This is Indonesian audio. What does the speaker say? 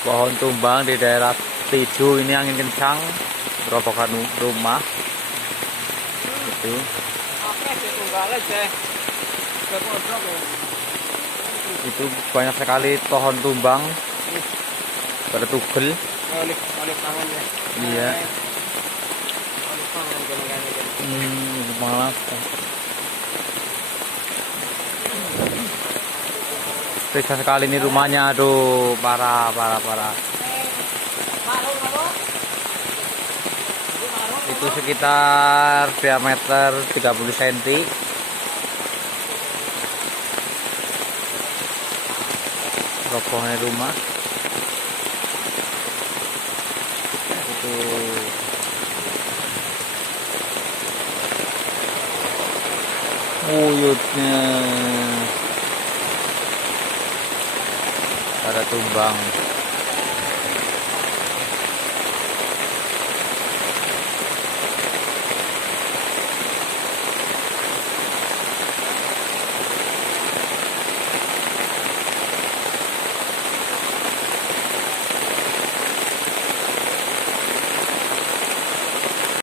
Pohon tumbang di daerah Pidu ini angin kencang, robohkan rumah. Itu banyak sekali pohon tumbang pada tugel. Iya. Malas. Susah sekali ini rumahnya, aduh, parah. Itu sekitar diameter 30 cm. Robohnya rumah. Itu wujudnya pada tumbang.